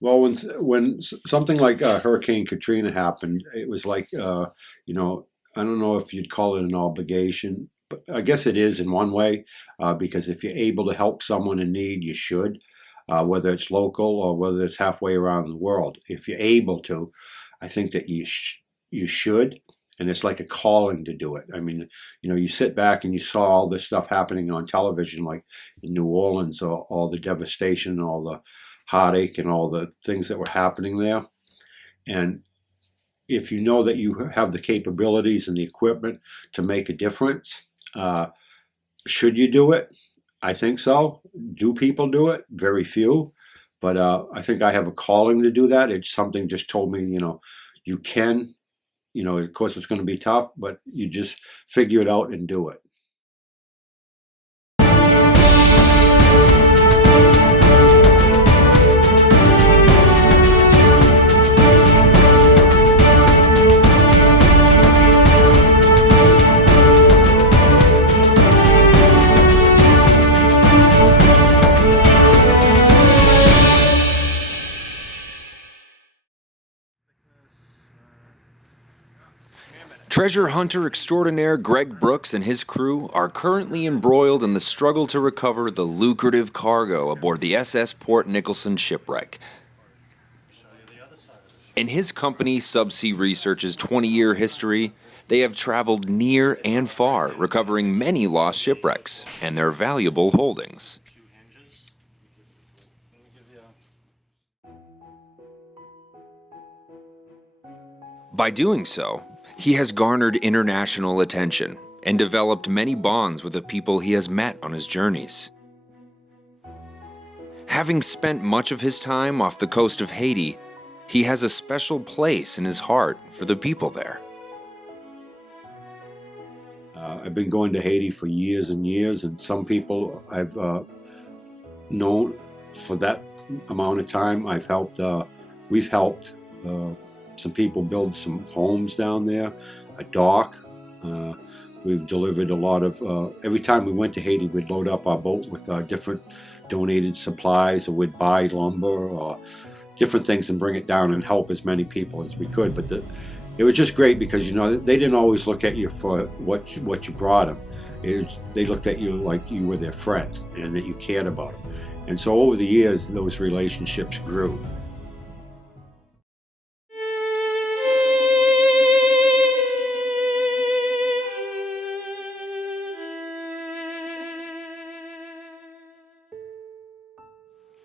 Well, when something like Hurricane Katrina happened, it was like you know, I don't know if you'd call it an obligation, but I guess it is in one way, because if you're able to help someone in need, you should, whether it's local or whether it's halfway around the world. If you're able to, I think that you should, and it's like a calling to do it. I mean, you sit back and you saw all this stuff happening on television, like in New Orleans, all the devastation, all the heartache, and all the things that were happening there. And if you know that you have the capabilities and the equipment to make a difference, should you do it? I think so. Do people do it? Very few. But I think I have a calling to do that. It's something just told me, you can. Of course, it's going to be tough, but you just figure it out and do it. Treasure hunter extraordinaire Greg Brooks and his crew are currently embroiled in the struggle to recover the lucrative cargo aboard the SS Port Nicholson shipwreck. In his company, Subsea Research's 20-year history, they have traveled near and far, recovering many lost shipwrecks and their valuable holdings. By doing so, he has garnered international attention and developed many bonds with the people he has met on his journeys. Having spent much of his time off the coast of Haiti, he has a special place in his heart for the people there. I've been going to Haiti for years and years, and some people I've known for that amount of time. We've helped some people build some homes down there, a dock. We've delivered a lot of, every time we went to Haiti, we'd load up our boat with different donated supplies, or we'd buy lumber or different things and bring it down and help as many people as we could. But it was just great because, they didn't always look at you for what you brought them. They looked at you like you were their friend and that you cared about them. And so over the years, those relationships grew.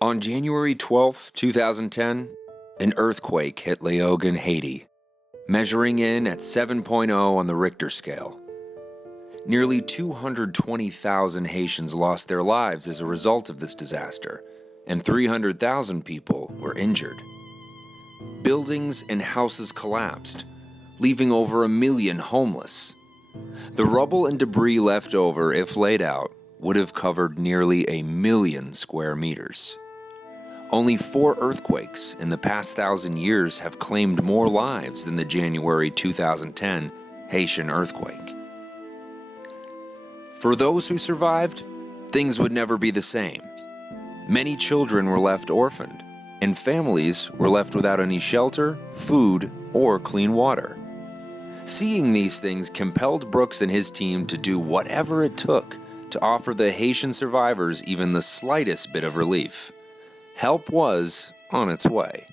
On January 12, 2010, an earthquake hit Léogâne, Haiti, measuring in at 7.0 on the Richter scale. Nearly 220,000 Haitians lost their lives as a result of this disaster, and 300,000 people were injured. Buildings and houses collapsed, leaving over 1 million homeless. The rubble and debris left over, if laid out, would have covered nearly 1 million square meters. Only 4 earthquakes in the past 1,000 years have claimed more lives than the January 2010 Haitian earthquake. For those who survived, things would never be the same. Many children were left orphaned, and families were left without any shelter, food, or clean water. Seeing these things compelled Brooks and his team to do whatever it took to offer the Haitian survivors even the slightest bit of relief. Help was on its way.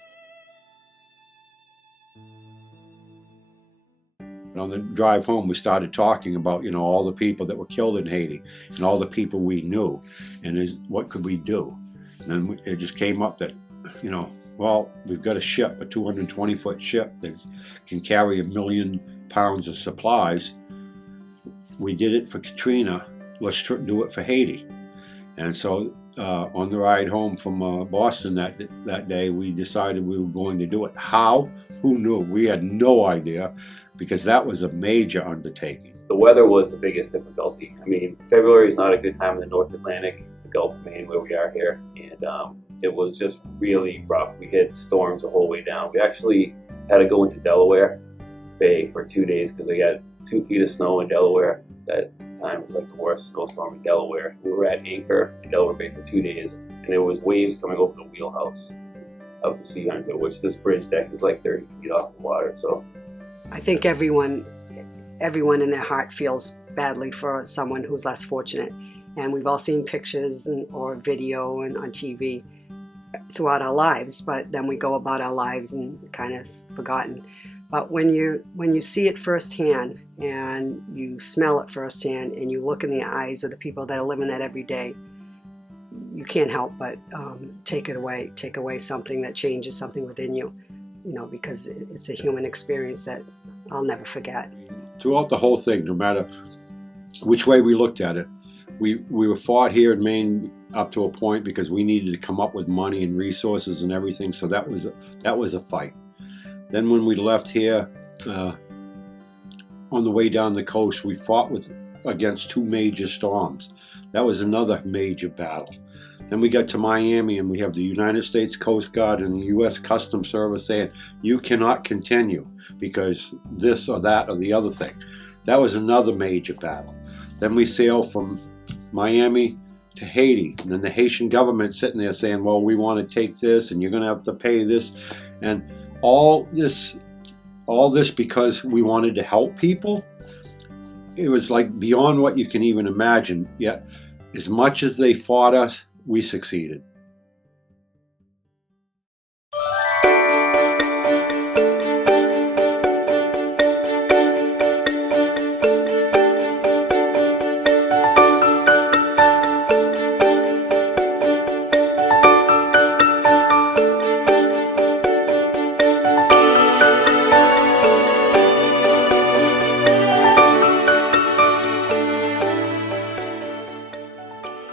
On the drive home, we started talking about, all the people that were killed in Haiti and all the people we knew, and what could we do? And then it just came up that, we've got a 220-foot ship that can carry 1 million pounds of supplies. We did it for Katrina. Let's do it for Haiti. And so on the ride home from Boston that day, we decided we were going to do it. How? Who knew? We had no idea, because that was a major undertaking. The weather was the biggest difficulty. I mean, February is not a good time in the North Atlantic, the Gulf of Maine, where we are here, and it was just really rough. We hit storms the whole way down. We actually had to go into Delaware Bay for 2 days because they got 2 feet of snow in Delaware. That time was like the worst snowstorm in Delaware. We were at anchor in Delaware Bay for 2 days, and there was waves coming over the wheelhouse. of the sea under, which this bridge deck is like 30 feet off the water. So I think everyone in their heart feels badly for someone who's less fortunate. And we've all seen pictures or video and on TV throughout our lives, but then we go about our lives and kind of forgotten. But when you see it firsthand and you smell it firsthand and you look in the eyes of the people that are living that every day, you can't help but take away something that changes something within you, because it's a human experience that I'll never forget. Throughout the whole thing, no matter which way we looked at it, we were fought here in Maine up to a point because we needed to come up with money and resources and everything. So that was a fight. Then when we left here, on the way down the coast, we fought against 2 major storms. That was another major battle. Then we got to Miami and we have the United States Coast Guard and the U.S. Customs Service saying, you cannot continue because this or that or the other thing. That was another major battle. Then we sail from Miami to Haiti, and then the Haitian government sitting there saying, well, we want to take this and you're going to have to pay this. And all this because we wanted to help people. It was like beyond what you can even imagine. Yet, as much as they fought us, we succeeded.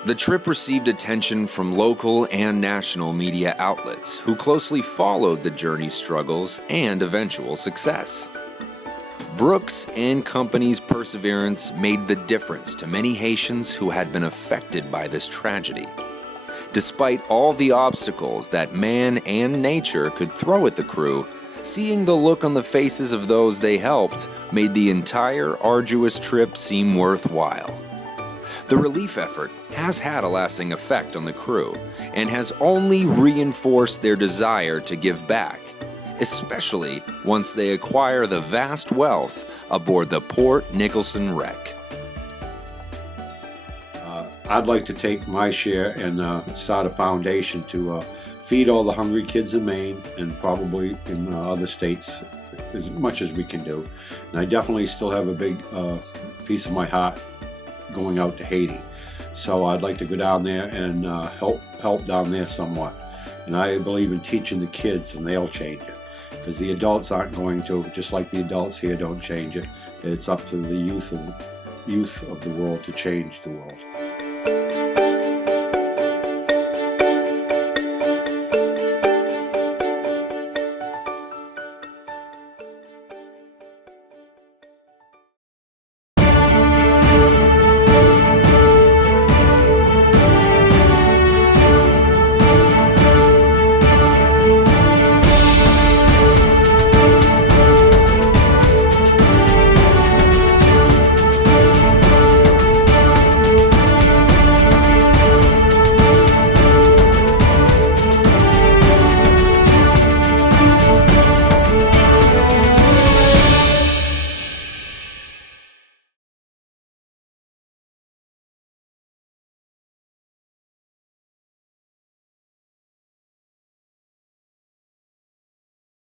The trip received attention from local and national media outlets who closely followed the journey's struggles and eventual success. Brooks and company's perseverance made the difference to many Haitians who had been affected by this tragedy. Despite all the obstacles that man and nature could throw at the crew, seeing the look on the faces of those they helped made the entire arduous trip seem worthwhile. The relief effort has had a lasting effect on the crew and has only reinforced their desire to give back, especially once they acquire the vast wealth aboard the Port Nicholson wreck. I'd like to take my share and start a foundation to feed all the hungry kids in Maine and probably in other states as much as we can do. And I definitely still have a big piece of my heart going out to Haiti. So I'd like to go down there and help down there somewhat. And I believe in teaching the kids, and they'll change it. Because the adults aren't going to, just like the adults here don't change it. It's up to the youth of the world to change the world.